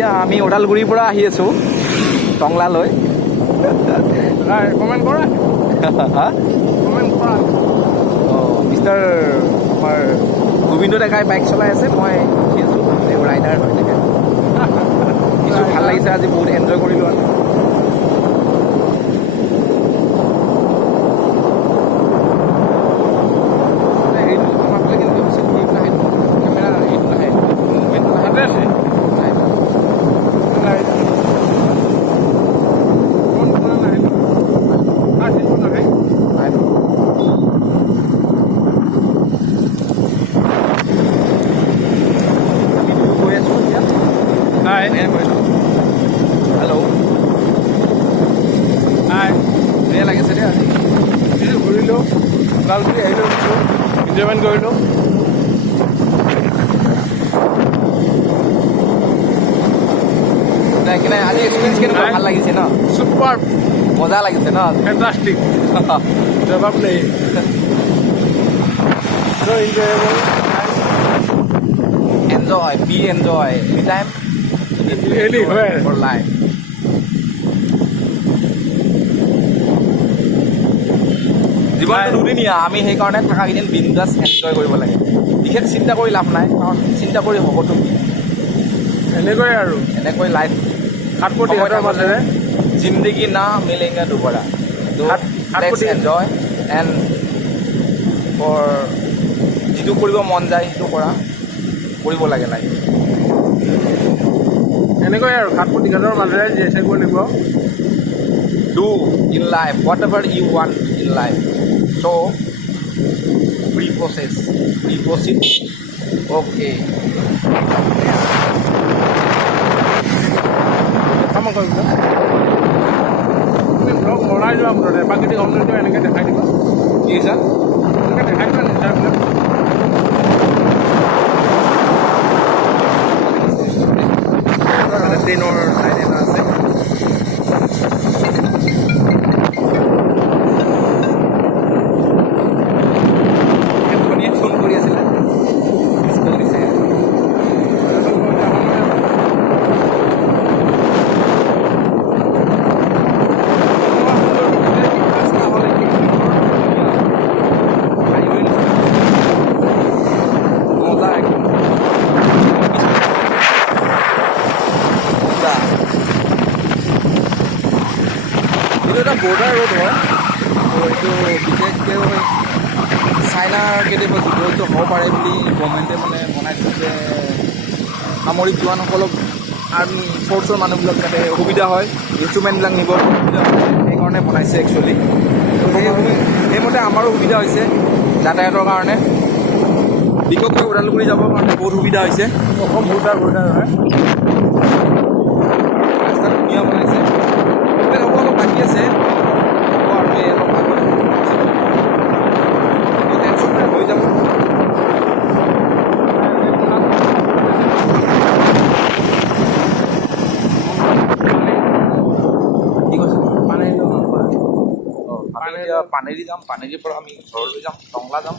এয়া আমি ওদালগুৰিৰ পৰা আহি আছোঁ টংলালৈ। কমেণ্ট কৰা কমেণ্ট কৰা। মিষ্টাৰ আমাৰ গোবিন্দ ডেকাই বাইক চলাই আছে, মই উঠি আছোঁ, তেওঁ ৰাইডাৰ হয় তেখেত। কিছু ভাল লাগিছে, আজি বহুত এনজয় কৰিলোঁ আমি। হেল্ল', ধুনীয়া লাগিছে দেই আজি। ঘূৰিলোঁ, ওদালগুৰি আহিলোঁ, এনজয়মেণ্ট কৰিলোঁ। আজি এক্সপিৰিয়েঞ্চ কেনেকুৱা? ভাল লাগিছে ন? ছুপাৰ মজা লাগিছে ন? ফেণ্টাষ্টিক জবাব নেই। So enjoyable. Enjoy, be enjoy. Anytime. Anywhere. For life. জীৱনটো দুদিনীয়া, আমি সেইকাৰণে থকাকেইদিন বিন্দাছ এনজয় কৰিব লাগে। বিশেষ চিন্তা কৰি লাভ নাই, কাৰণ চিন্তা কৰি হ'বতো কি। এনেকৈ আৰু এনেকৈ লাইফ সাতপতিহঁতৰ মাজেৰে জিন্দগী না মিলেংগে দুবাৰা। লেটছ এনজয় এণ্ড ফৰ যিটো কৰিব মন যায় সেইটো কৰিব লাগে লাইফ। এনেকৈ আৰু সাতপতিহঁতৰ মাজেৰে জীয়াই থাকিব লাগিব। Do in life whatever you want in life. So proceed. Okay. কাম কৰিব তুমি ব্লগ লৰাই যোৱা মুঠতে প্ৰাকৃতিক সৌন্দৰ্য এনেকৈ দেখাই দিবা। কি কৈছা? এনেকৈ দেখাই দিবা নেচাৰবিলাক। ট্ৰেইনৰ লাইন এটা আছে। এণ্টনিয়ে ফোন কৰি আছিলে, মিছ কল দিছে। এইটো এটা বৰ্ডাৰ ৰোড হয়, তো এইটো বিশেষকৈ চাইনাৰ কেতিয়াবা যুদ্ধ হ'ব পাৰে বুলি গভৰ্ণমেণ্টে মানে বনাইছে যে সামৰিক জোৱানসকলক আৰ্মি ফ'ৰ্চৰ মানুহবিলাক যাতে অসুবিধা হয়, ইনষ্ট্ৰুমেণ্টবিলাক নিব অসুবিধা হয়, সেইকাৰণে বনাইছে একচুৱেলি। তো সেইমতে আমাৰো সুবিধা হৈছে যাতায়াতৰ কাৰণে, বিশেষকৈ ওদালগুৰি যাবৰ কাৰণে বহুত সুবিধা হৈছে। অসম বৰ্ডাৰ হয়। ৰাস্তা ধুনীয়া বনাইছে, হ'ব অলপ বাকী আছে, হ'ব আৰু এই অলপ আগত টেনশ্যন নাই, হৈ যাব। কি কৈছে? পানেৰী যাম, পানেৰীৰ পৰা আমি ঘৰলৈ যাম, টংলা যাম।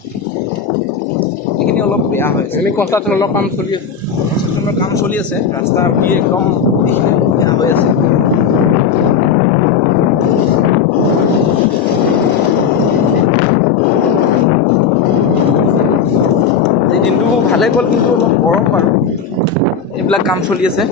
সেইখিনি অলপ বেয়া হৈ আছে, এনেই কনষ্ট্ৰাকশ্যনৰ কাম চলি আছে। কনষ্ট্ৰাকশ্যনৰ কাম চলি আছে, ৰাস্তা কি একদম এইখিনি বেয়া হৈ আছে। এই দিনটো ভালে গ'ল, কিন্তু অলপ গৰম বাৰু, এইবিলাক কাম চলি আছে।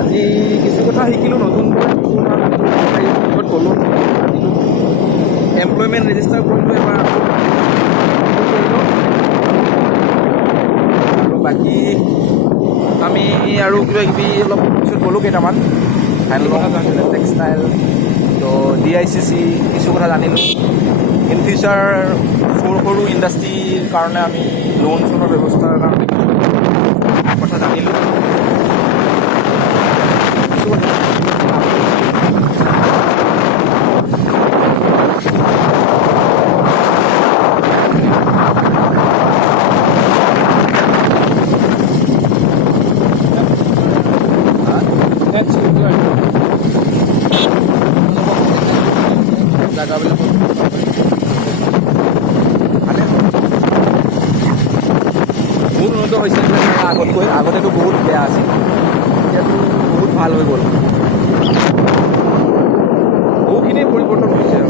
আজি কিছু কথা শিকিলোঁ নতুনকৈ, পিছত গ'লোঁ, শিকিলোঁ, এমপ্লয়মেণ্ট ৰেজিষ্টাৰ কৰিলোঁ এবাৰ, আৰু বাকী আমি আৰু কিবা কিবি অলপ পিছত গ'লোঁ কেইটামান ফাইনেল কথা জানিলোঁ, টেক্সটাইল তো DICC কিছু কথা জানিলোঁ। ইন ফিউচাৰ সৰু ইণ্ডাষ্ট্ৰীৰ কাৰণে আমি লোন চোনৰ ব্যৱস্থাৰ কাৰণে কথা জানিলোঁ। উন্নত হৈছে আগতকৈ। আগতেতো বহুত বেয়া আছিল, এতিয়াতো বহুত ভাল হৈ গ'ল। বহুখিনি পৰিৱৰ্তন হৈছে আৰু।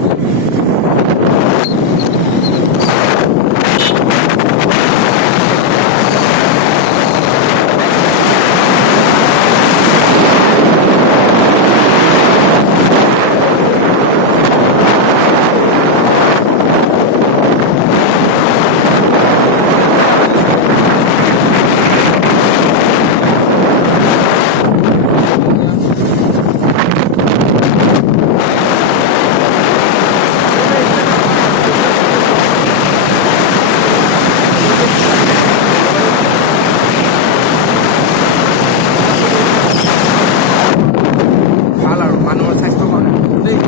ভাল আৰু মানুহৰ স্বাস্থ্যৰ কাৰণে দেই।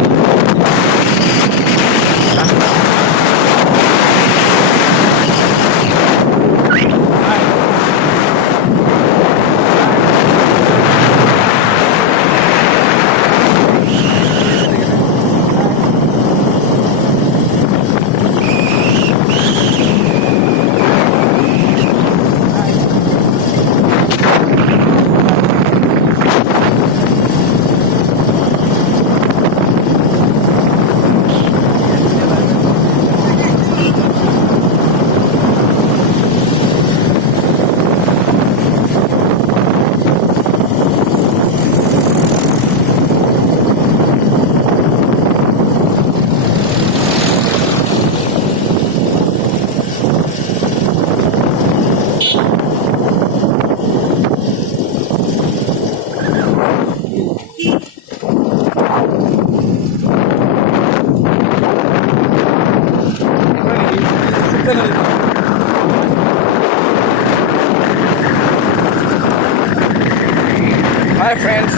Hi friends,